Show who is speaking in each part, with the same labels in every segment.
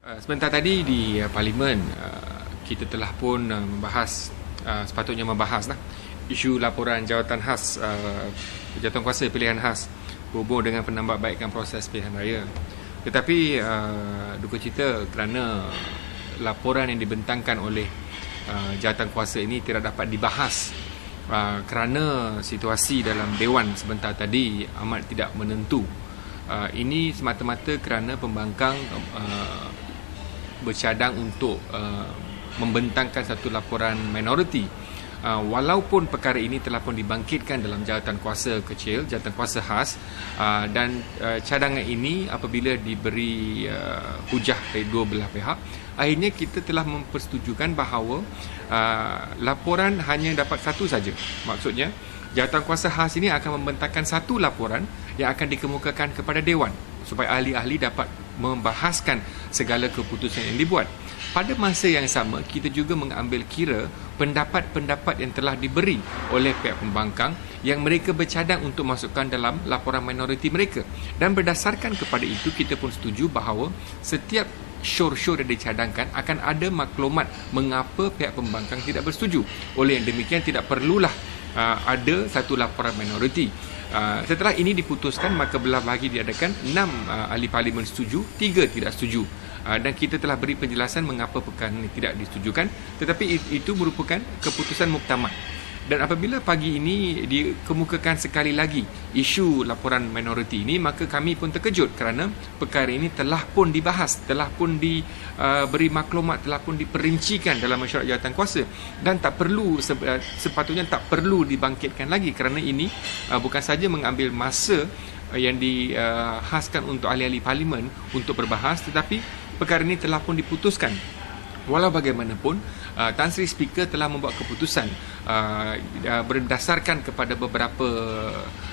Speaker 1: Uh, sebentar tadi di uh, Parlimen uh, kita telah pun membahas sepatutnya membahas lah, isu laporan jawatan khas jawatan kuasa pilihan khas berhubung dengan penambahbaikan proses pilihan raya. Tetapi duka cita kerana laporan yang dibentangkan oleh jawatan kuasa ini tidak dapat dibahas kerana situasi dalam dewan sebentar tadi amat tidak menentu. Ini semata-mata kerana pembangkang bercadang untuk uh, membentangkan satu laporan minoriti. Uh, walaupun perkara ini telah pun dibangkitkan dalam jawatan kuasa kecil jawatan kuasa khas uh, dan uh, cadangan ini apabila diberi uh, hujah dari dua belah pihak akhirnya kita telah mempersetujukan bahawa uh, laporan hanya dapat satu saja. Maksudnya jawatan kuasa khas ini akan membentangkan satu laporan yang akan dikemukakan kepada dewan supaya ahli-ahli dapat membahaskan segala keputusan yang dibuat. Pada masa yang sama, kita juga mengambil kira pendapat-pendapat yang telah diberi oleh pihak pembangkang yang mereka bercadang untuk masukkan dalam laporan minoriti mereka. Dan berdasarkan kepada itu, kita pun setuju bahawa setiap syur-syur yang dicadangkan akan ada maklumat mengapa pihak pembangkang tidak bersetuju. Oleh yang demikian, tidak perlulah uh, ada satu laporan minoriti. Uh, setelah ini diputuskan maka belah bagi diadakan enam uh, ahli parlimen setuju, tiga tidak setuju. Uh, dan kita telah beri penjelasan mengapa perkara ini tidak disetujukan tetapi itu merupakan keputusan muktamad. Dan apabila pagi ini dikemukakan sekali lagi isu laporan minoriti ini, maka kami pun terkejut kerana perkara ini telah pun dibahas, telah pun diberi uh, maklumat, telah pun diperincikan dalam masyarakat jawatan kuasa. Dan tak perlu uh, sepatutnya tak perlu dibangkitkan lagi kerana ini uh, bukan saja mengambil masa yang dihaskan untuk ahli-ahli parlimen untuk berbahas tetapi perkara ini telah pun diputuskan Walau bagaimanapun, uh, Tan Sri Speaker telah membuat keputusan uh, uh, berdasarkan kepada beberapa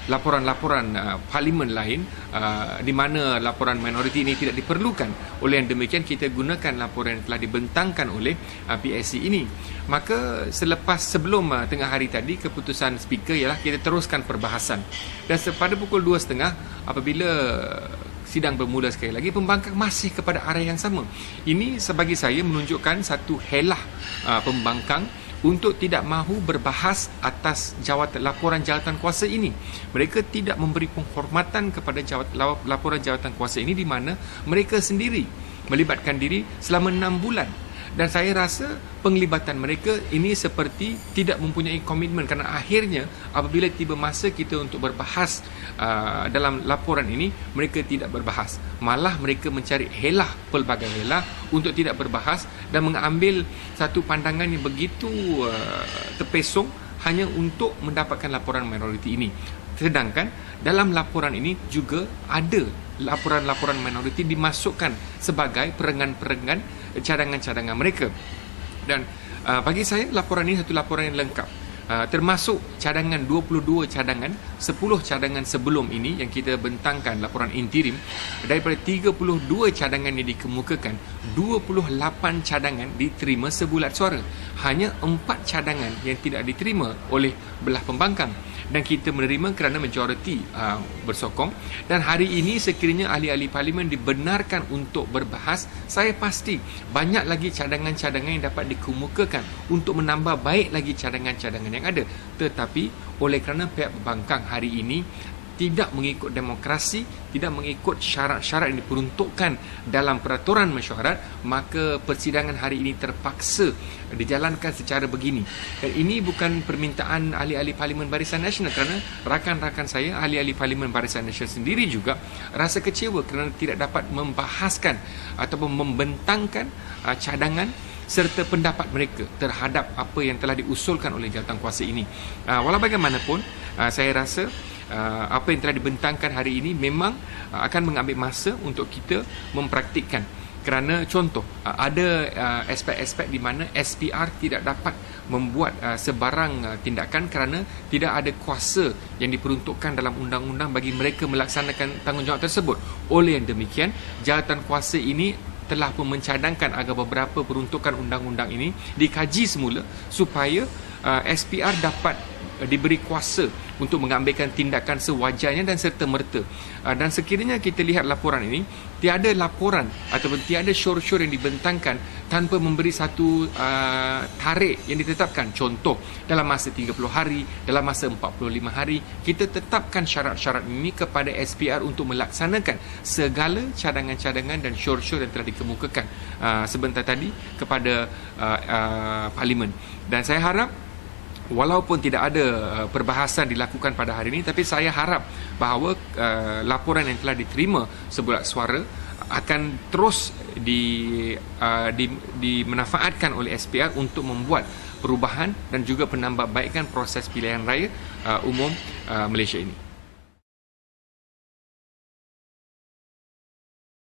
Speaker 1: laporan-laporan uh, parlimen lain uh, di mana laporan minoriti ini tidak diperlukan. Oleh yang demikian, kita gunakan laporan yang telah dibentangkan oleh uh, PSC ini. Maka selepas sebelum uh, tengah hari tadi, keputusan Speaker ialah kita teruskan perbahasan. Dan pada pukul 2.30 apabila sidang bermula sekali lagi. Pembangkang masih kepada arah yang sama. Ini sebagai saya menunjukkan satu helah uh, pembangkang untuk tidak mahu berbahas atas jawatan laporan jawatan kuasa ini. Mereka tidak memberi penghormatan kepada jawat, laporan jawatan kuasa ini di mana mereka sendiri melibatkan diri selama 6 bulan dan saya rasa penglibatan mereka ini seperti tidak mempunyai komitmen kerana akhirnya apabila tiba masa kita untuk berbahas uh, dalam laporan ini mereka tidak berbahas. Malah mereka mencari helah pelbagai helah untuk tidak berbahas dan mengambil satu pandangan yang begitu uh, terpesong hanya untuk mendapatkan laporan minoriti ini sedangkan dalam laporan ini juga ada laporan-laporan minoriti dimasukkan sebagai perengan-perengan cadangan-cadangan mereka. Dan uh, bagi saya laporan ini satu laporan yang lengkap. Uh, termasuk cadangan 22 cadangan 10 cadangan sebelum ini yang kita bentangkan laporan interim daripada 32 cadangan yang dikemukakan 28 cadangan diterima sebulat suara. Hanya 4 cadangan yang tidak diterima oleh belah pembangkang. Dan kita menerima kerana majoriti uh, bersokong. Dan hari ini sekiranya ahli-ahli parlimen dibenarkan untuk berbahas saya pasti banyak lagi cadangan-cadangan yang dapat dikemukakan untuk menambah baik lagi cadangan-cadangan yang ada. Tetapi oleh kerana pihak pembangkang hari ini tidak mengikut demokrasi, tidak mengikut syarat-syarat yang diperuntukkan dalam peraturan mesyuarat, maka persidangan hari ini terpaksa dijalankan secara begini. Dan ini bukan permintaan ahli-ahli Parlimen Barisan Nasional kerana rakan-rakan saya, ahli-ahli Parlimen Barisan Nasional sendiri juga rasa kecewa kerana tidak dapat membahaskan ataupun membentangkan uh, cadangan serta pendapat mereka terhadap apa yang telah diusulkan oleh jawatan kuasa ini. Uh, walau bagaimanapun, uh, saya rasa uh, apa yang telah dibentangkan hari ini memang uh, akan mengambil masa untuk kita mempraktikkan kerana contoh uh, ada uh, aspek-aspek di mana SPR tidak dapat membuat uh, sebarang uh, tindakan kerana tidak ada kuasa yang diperuntukkan dalam undang-undang bagi mereka melaksanakan tanggungjawab tersebut. Oleh yang demikian, jawatan kuasa ini telah pun mencadangkan agar beberapa peruntukan undang-undang ini dikaji semula supaya uh, SPR dapat diberi kuasa untuk mengambilkan tindakan sewajarnya dan serta merta. Uh, dan sekiranya kita lihat laporan ini, tiada laporan ataupun tiada syur-syur yang dibentangkan tanpa memberi satu uh, tarik yang ditetapkan. Contoh, dalam masa 30 hari, dalam masa 45 hari, kita tetapkan syarat-syarat ini kepada SPR untuk melaksanakan segala cadangan-cadangan dan syur-syur yang telah dikemukakan uh, sebentar tadi kepada uh, uh, parlimen. Dan saya harap walaupun tidak ada uh, perbahasan dilakukan pada hari ini tapi saya harap bahawa uh, laporan yang telah diterima sebulat suara akan terus di, uh, di dimanfaatkan oleh SPR untuk membuat perubahan dan juga penambahbaikan proses pilihan raya uh, umum uh, Malaysia ini.